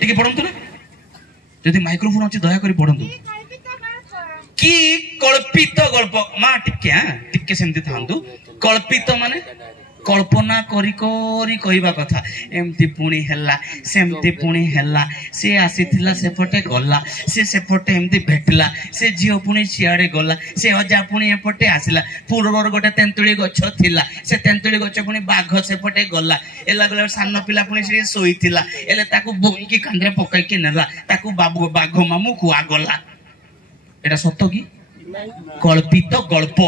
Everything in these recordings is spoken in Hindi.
टिके पढ़ंतु ना जदि माइक्रोफोन अछि दया करी पढ़ंतु कि कल्पित गल्प मां टिके सेमति थांतु कल्पित माने कल्पना करी करी कहवा कथा एमती पुणी हैला सेमती पुणी हैला से आसीथिला सेपटे गला से सेपटे एमती भेटला से झियो पुणी सियाड़े गला से अजा पुणी एपटे आसिला पूर्वर गोटे तेंतुली गछ थिला से तेंतुली गछ पुणी बाघ सेपटे गला एला गला सानो पिला पुणी से सोईथिला एले ताकू बोईकी कांधे पकाई के नेला ताकू बाबू बाघ मामू कुआ गला एटा सत्य की कल्पित गल्प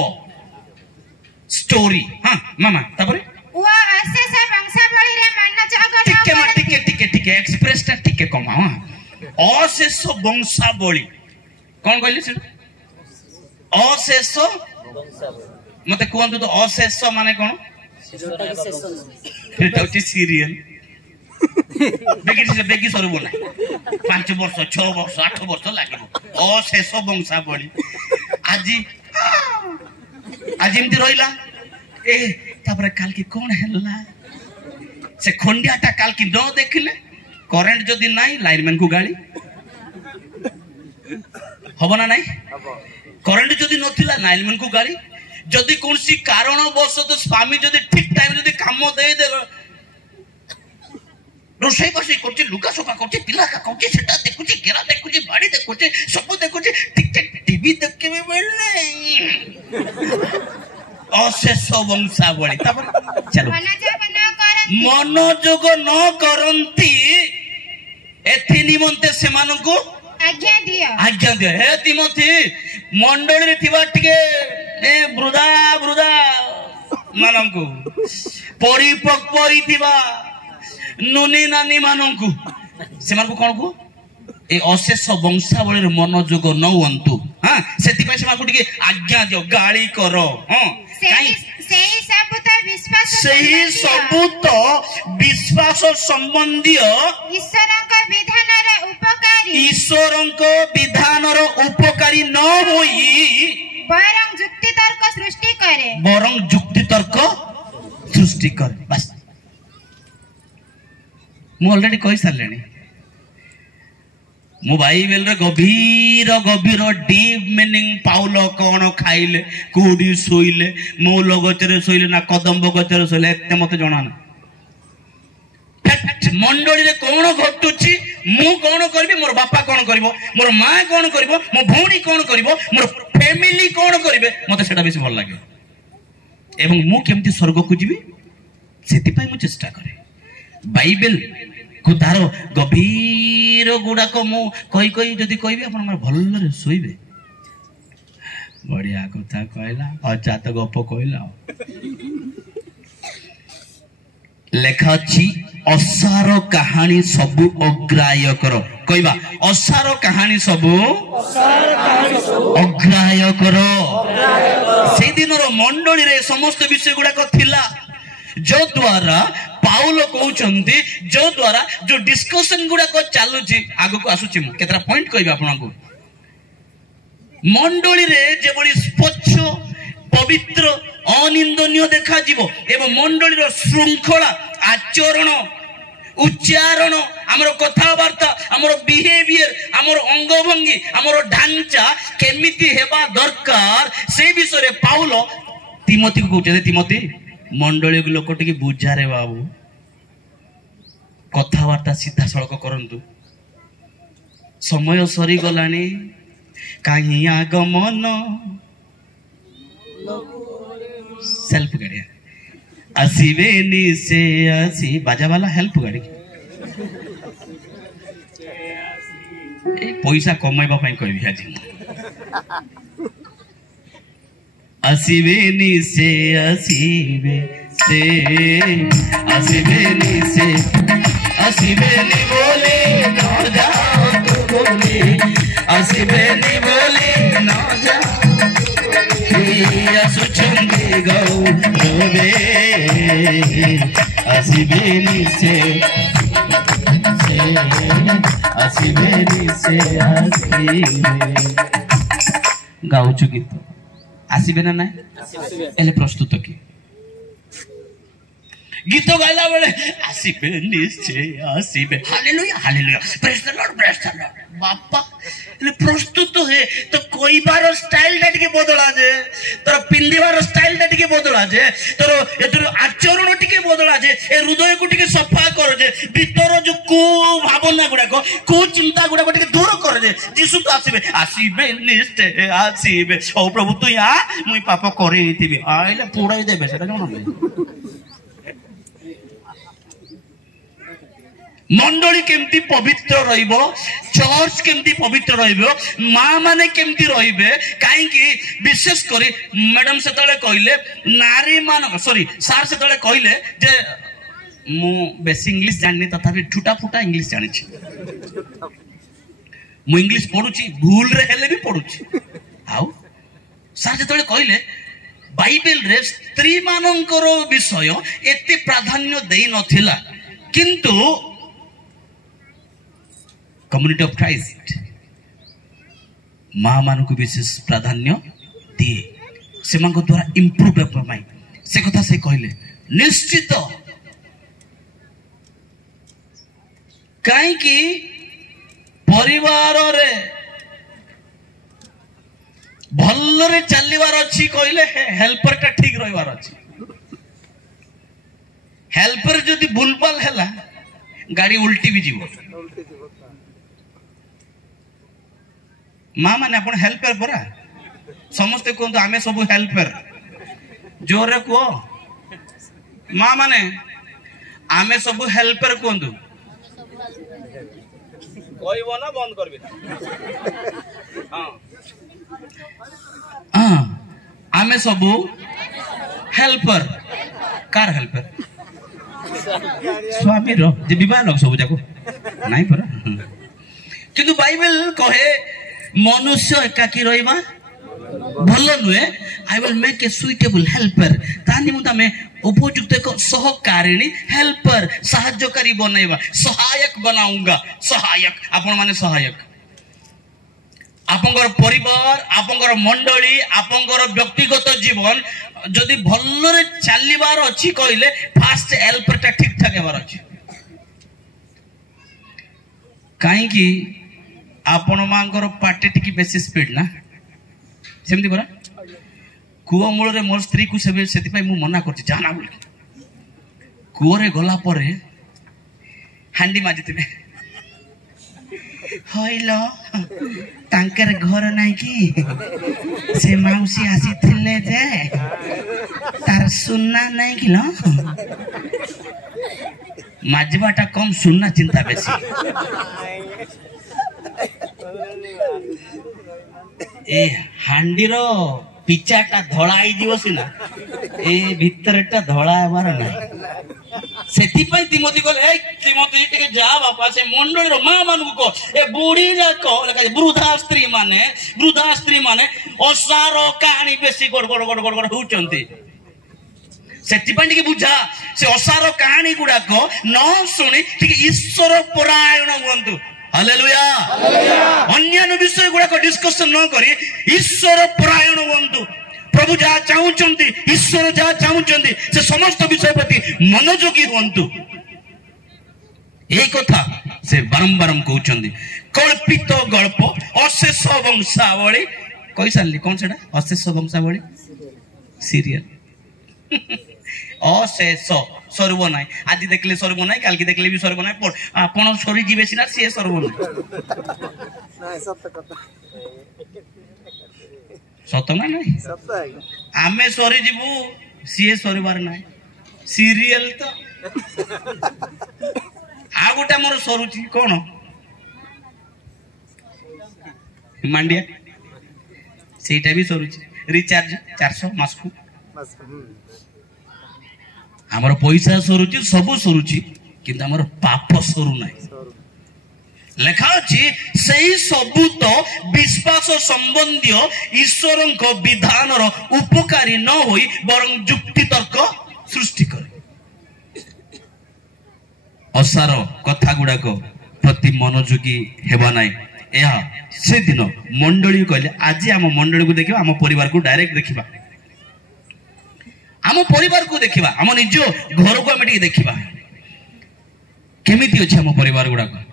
स्टोरी हाँ मामा तापरे वो अशेष वंशावली रे मन जगत टिके एक्सप्रेस ता टिके कमाओ अशेष वंशावली कोन कहले से अशेष मते कोन तो अशेष माने कोन एटा होची सीरियल बेगी सरू बोला 5 वर्ष 6 वर्ष 8 वर्ष लागिबो अशेष वंशावली आज एमती रहिला ए तापर काल की कौन हैला से खंडियाटा काल की न देखिले करंट जदी नाही लाइनमैन को गाली हबो ना नाही करंट जदी नथिला लाइनमैन को गाली जदी कोनसी कारण बस तो स्वामी जदी ठीक टाइम जदी काम दे देलो रोसई बसी करछि लुका सोका करछि तिला का करछि सेटा देखुछि केरा देखुछि बाड़ी देखुछि सब देखुछि ठीक टीवी देख के मिलने अशेष वंशावली चलो मनोजोग न करंती एथि निमंते सेमानकु आज्ञा दियो हे तिमोथी मंडली रे थिबा टिके ए वृद्धा मानकु परिपक्व होइथिबा नुनी नानी मानकु सेमानकु कोन को ए अशेष वंशावली रे मनोजोग न हुंतु हां सेति पय सेमानकु टिके आज्ञा दियो गाली करो हां सही सबूत विश्वास संबंधी ईश्वर उपकारी न होई बरं जुक्ति तर्क सृष्टि करे बस मु ऑलरेडी कहि सारलेनी मु बाइबल रे गभीर गभीर डीप मीनिंग पाउल कौन खाइले कोडी सोइले मौल गचरे सोइले ना कदम्ब गचरे सोइले एते मते जणा ना फैक्ट मंडली रे कौन घटुची मु कौन करबी मोर बापा कौन करबो मोर मां कौन करबो मो भौणी कौन करबो मोर फैमिली कौन करबे मते सेटा बेसी भल लागे एवं मु केमती स्वर्ग को जीवी सेति पय मु चेष्टा करे बाइबल को तार गभीर गुड़ाक मु कही कही जदि कहबी अपन भल शोबे बढ़िया कथा कहला अजात गप कहला लेखा अछि असार कहानी सबु अग्राह्य कर कहबा असार कहानी सबु अग्राह्य कर से दिन रो मंडली रे समस्त विषय गुड़ाक थिला जो द्वारा पाउल कहउचंती जो द्वारा जो डिस्कशन गुडा को चालुची आगो को आसुची मु केतरा पॉइंट कहबी आपन को मंडली रे जेबोली स्वच्छ पवित्र अनिंदनीय देखा जीवो एवं मंडली रो श्रृंखला आचरण उच्चारण हमरो कथावार्ता हमरो बिहेवियर हमरो अंगभंगी हमरो ढांचा केमिति हेबा दरकार से विषय रे पाउल तिमोथी को कहते तिमोथी मंडली लोक टिके बुझा रे बाबू कथावार्ता सीधा सड़क करंतु समय सरी गलानी कहीं आगमन सेल्फ गाड़ी आसीबेनी से आसी बाजा वाला हेल्प गाड़ी ए पैसा कमाइबा पई कहबी आज आसीबेनी से आसीबे से आसीबेनी से आसीबेनी बोले न जाओ तू बोले आसीबेनी बोले न जाओ सुचंगे गौ रोबे आसीबेनी से आसीबेनी से आसीबे गाउछु गीत आसीबे ना ना एले प्रस्तुत की गीत गाइला बेले आसीबे निश्चय आसीबे hallelujah hallelujah praise the lord बापा प्रस्तुत है तो कहबार स्टाइल टा टिके बदला जे तोर पिंदिबार स्टाइल टा टिके बदला जे तोर एतर आचरण टिके बदला जे ए हृदय को टिके सफा कर जे भीतर जो को भावना गुडा को चिंता गुडा टिके दूर कर जे यीशु तो आसीबे निश्चय आसीबे ओ प्रभु तू या मुई पाप करे हितिबे आइले पुराई देबे सेटा जणो मंडली केमती पवित्र रहिबो चर्च केमती पवित्र रहिबो मां माने केमती रहिबे काई कि विशेष करी मैडम से तळे कहिले नारी मान सॉरी सर से तळे कहिले जे मु बेस इंग्लिश जाननी तथापि ठुटा फुटा इंग्लिश जानि छी मु इंग्लिश पढुची भूल रे हेले भी पढुची आउ सर से तळे कहिले बाइबल रे स्त्री मानकर विषय एते प्राधान्य देई नथिला किंतु कम्युनिटी ऑफ क्राइस्ट मां मान को विशेष प्राधान्य दिए से द्वारा इम्प्रूव से कथा से कहले निश्चित कहीं परिवार रे भल्लरे चलिबार अछि कहले हेल्पर टा ठीक रहिबार अछि हेल्पर जदि भूलभाल हैला गाड़ी उल्टी भी जीवो मां माने अपन हेल्पर परा समस्त कहतो आमे सब हेल्पर जोर रे को मां माने आमे सब हेल्पर कहतो कहबो ना बंद करबे हां हां आमे सब हेल्पर कार हेल्पर स्वामी रो जे विवाह लोग सब जाको नाही परा किंतु बाइबल कहे मनुष्य एकाकी रहिबा भलो नुए I will make a suitable helper तानी मुता में उपयुक्त एक सहकारिणी हेल्पर सहायकारी बनाइबा सहायक बनाऊंगा सहायक आपण माने सहायक आपनकर परिवार आपनकर मंडली आपनकर व्यक्तिगत जीवन जदि भल्लरे चलिबार अछि कहिले फास्ट हेल्पर टा ठीक ठाक हेबार अछि काहे कि आपण मांकर पाटे टिकी बेसी स्पीड ना सेमती परा कुओ मूल रे मोर स्त्री को सेबे सेति पई मु मना करछि जाना बोल कुओ रे गला परे हांडी माजितिबे हइलो तांकर घर नाही कि से माउसी आसीथिले जे तार सुन्ना नाही किलो माजबाटा कम सुन्ना चिंता बेसी ए हांडीर पिचाटा धड़ा आई जीव सीना ए भितरटा धड़ा हमार ना सेति पई तिमोथी कहले ए तिमोथी टिके जा बापा से मंडली रो मां मानू को ए बूढ़ी जा को लगा वृद्धा स्त्री माने ओसारो कहानी बेसी गड़ गड़ गड़ गड़ होचंती सेति पई टिके बुझा से ओसारो कहानी गुडा को न सुनी टिके ईश्वर परायण हुंतु हालेलुया अन्य विषय गुड़ा को डिस्कशन न करी ईश्वर परायण हुंतु प्रभु जहाँ चाहूचंती ईश्वर जहाँ चाहूचंती से समस्त विषय प्रति मनोयोगी हुंतु एक कथा से बारंबार कहउचंती कल्पित गल्प अशेष वंशावली कहि सारली कोन सेटा अशेष वंशावली सीरियल अशेष सर्व ना आज देखले सर्व ना काल की देखले भी सर्व ना आपण सरी जीवे सिना से सर्व ना सत ना नहीं आमे सरी जीवु सी सरबार ना सीरियल तो आ गोटा मोर सरुची कोन मांडिया सेटा भी सरुची रिचार्ज 400 मास को हमर पैसा सरुची सब सरुची किंतु हमर पाप सरू नाही लेखा अछि सही सबु तो विश्वास संबंधी ईश्वरन को विधान रो उपकारी न होई बरं युक्ति तर्क सृष्टि करे असार कथा गुडा को प्रति मनोयोगी हेबा नाही एहा से दिन मंडली कहले आज हम मंडली को देखिबा हम परिवार को डायरेक्ट देखिबा आम परिवार को देखा आम निज घर को आम देखा केमिति अच्छे आम परिवार गुड़ाक